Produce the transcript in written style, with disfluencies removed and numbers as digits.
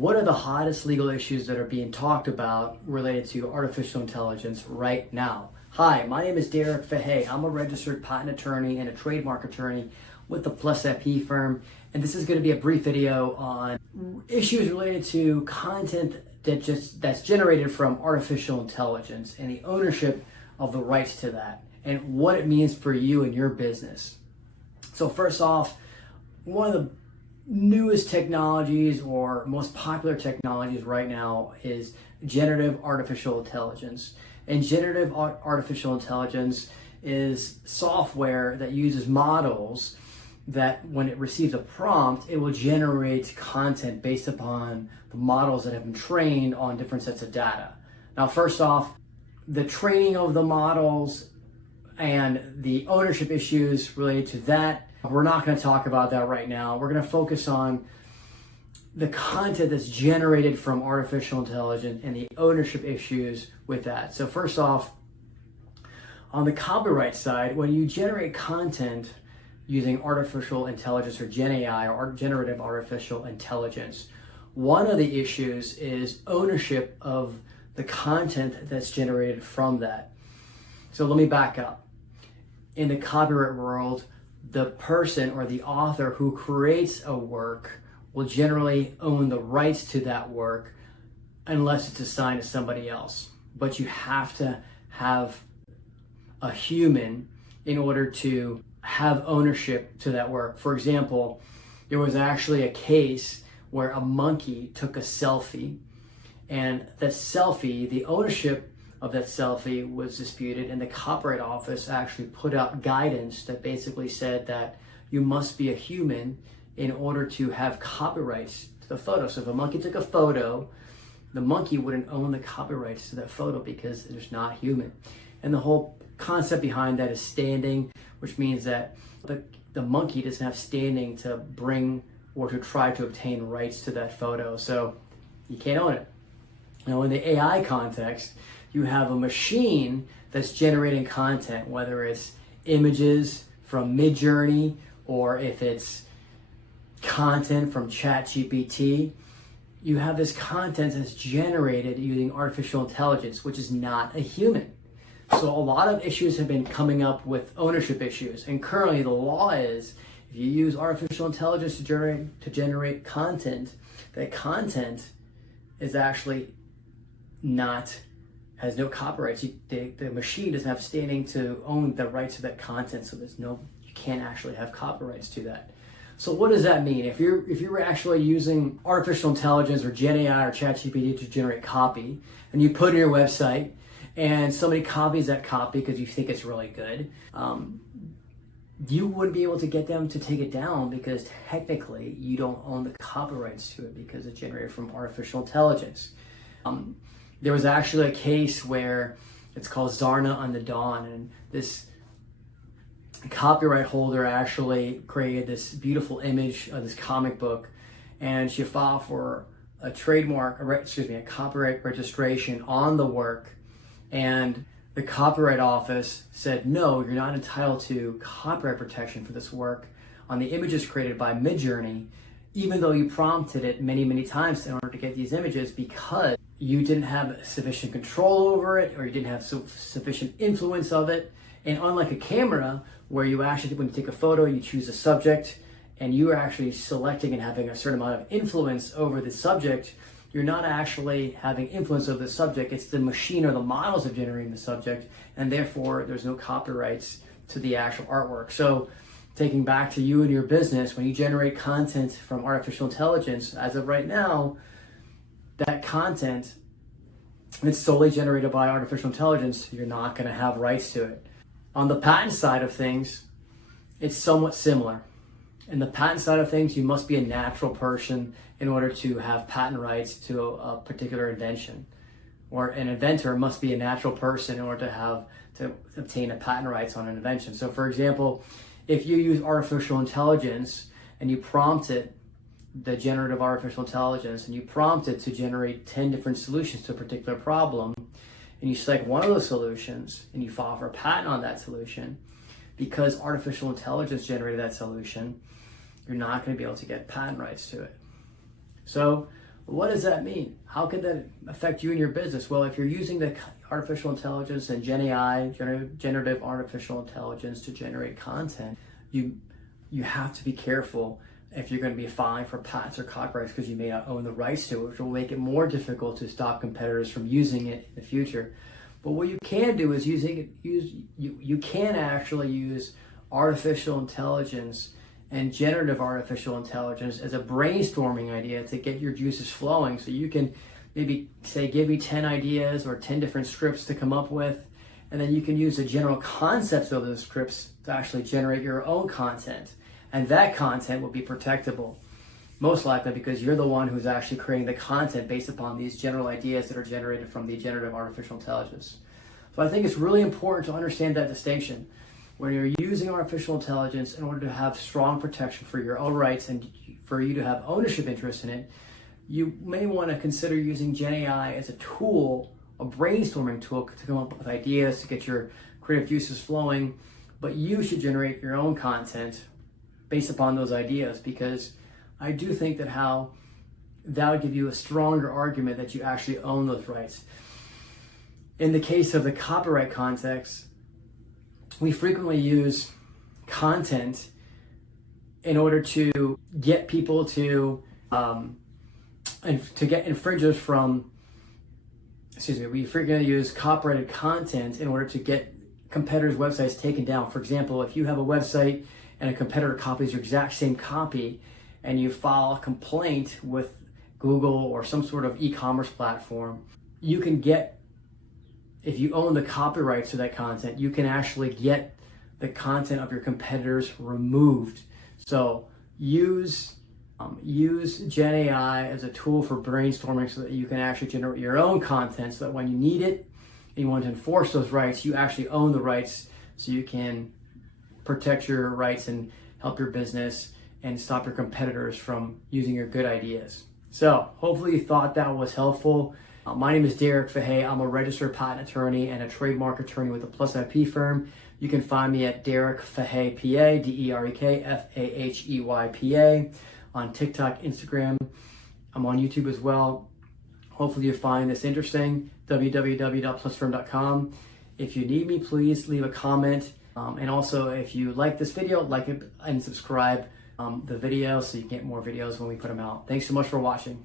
What are the hottest legal issues that are being talked about related to artificial intelligence right now? Hi, my name is Derek Fahey. I'm a registered patent attorney and a trademark attorney with the Plus IP firm, and this is going to be a brief video on issues related to content that's generated from artificial intelligence and the ownership of the rights to that and what it means for you and your business. So first off, one of the newest technologies or most popular technologies right now is generative artificial intelligence. And generative artificial intelligence is software that uses models that when it receives a prompt, it will generate content based upon the models that have been trained on different sets of data. Now, first off, the training of the models and the ownership issues related to that, we're not going to talk about that right now. We're going to focus on the content that's generated from artificial intelligence and the ownership issues with that. So first off, on the copyright side, when you generate content using artificial intelligence or Gen AI or generative artificial intelligence, one of the issues is ownership of the content that's generated from that. So let me back up. In the copyright world, the person or the author who creates a work will generally own the rights to that work unless it's assigned to somebody else. But you have to have a human in order to have ownership to that work. For example, there was actually a case where a monkey took a selfie, and the selfie, the ownership of that selfie was disputed, and the Copyright Office actually put out guidance that basically said that you must be a human in order to have copyrights to the photo. So if a monkey took a photo, the monkey wouldn't own the copyrights to that photo because it's not human. And the whole concept behind that is standing, which means that the monkey doesn't have standing to bring or to try to obtain rights to that photo. So you can't own it. Now, in the AI context, you have a machine that's generating content, whether it's images from Midjourney or if it's content from ChatGPT. You have this content that's generated using artificial intelligence, which is not a human. So a lot of issues have been coming up with ownership issues. And currently the law is if you use artificial intelligence to generate content, that content is actually has no copyrights. The machine doesn't have standing to own the rights to that content, so you can't actually have copyrights to that. So what does that mean? If you're actually using artificial intelligence or Gen AI or ChatGPT to generate copy, and you put it on your website, and somebody copies that copy because you think it's really good, you wouldn't be able to get them to take it down because technically you don't own the copyrights to it because it's generated from artificial intelligence. There was actually a case where it's called Zarna on the Dawn, and this copyright holder actually created this beautiful image of this comic book, and she filed for a copyright registration on the work, and the Copyright Office said, no, you're not entitled to copyright protection for this work on the images created by Midjourney, even though you prompted it many, many times in order to get these images, because you didn't have sufficient control over it or you didn't have sufficient influence of it. And unlike a camera, where you actually, when you take a photo, you choose a subject and you are actually selecting and having a certain amount of influence over the subject, you're not actually having influence over the subject. It's the machine or the models of generating the subject, and therefore there's no copyrights to the actual artwork. So taking back to you and your business, when you generate content from artificial intelligence, as of right now, that content, it's solely generated by artificial intelligence, you're not going to have rights to it. On the patent side of things, it's somewhat similar. In the patent side of things, you must be a natural person in order to have patent rights to a particular invention. Or an inventor must be a natural person in order to obtain a patent rights on an invention. So for example, if you use artificial intelligence and you prompt it, the generative artificial intelligence, and you prompt it to generate 10 different solutions to a particular problem, and you select one of those solutions and you file for a patent on that solution, because artificial intelligence generated that solution, you're not going to be able to get patent rights to it. So What does that mean? How could that affect you and your business? Well, if you're using the artificial intelligence and Gen AI, generative artificial intelligence to generate content, you have to be careful if you're going to be filing for patents or copyrights because you may not own the rights to it, which will make it more difficult to stop competitors from using it in the future. But what you can do is you can actually use artificial intelligence and generative artificial intelligence as a brainstorming idea to get your juices flowing. So you can maybe say, give me 10 ideas or 10 different scripts to come up with, and then you can use the general concepts of those scripts to actually generate your own content. And that content will be protectable, most likely because you're the one who's actually creating the content based upon these general ideas that are generated from the generative artificial intelligence. So I think it's really important to understand that distinction. When you're using artificial intelligence in order to have strong protection for your own rights and for you to have ownership interest in it, you may want to consider using Gen AI as a tool, a brainstorming tool to come up with ideas, to get your creative juices flowing. But you should generate your own content based upon those ideas, because I do think that would give you a stronger argument that you actually own those rights. In the case of the copyright context, we frequently use content in order to get people to get infringers from, we frequently use copyrighted content in order to get competitors' websites taken down. For example, if you have a website and a competitor copies your exact same copy and you file a complaint with Google or some sort of e-commerce platform, you can get, if you own the copyrights to that content, you can actually get the content of your competitors removed. So use Gen AI as a tool for brainstorming so that you can actually generate your own content, so that when you need it and you want to enforce those rights, you actually own the rights, so you can protect your rights and help your business and stop your competitors from using your good ideas. So hopefully you thought that was helpful. My name is Derek Fahey. I'm a registered patent attorney and a trademark attorney with the Plus IP firm. You can find me at Derek Fahey PA, DerekFaheyPA, on TikTok, Instagram. I'm on YouTube as well. Hopefully you find this interesting. www.plusfirm.com. If you need me, please leave a comment. And also, if you like this video, like it and subscribe the video so you get more videos when we put them out. Thanks so much for watching.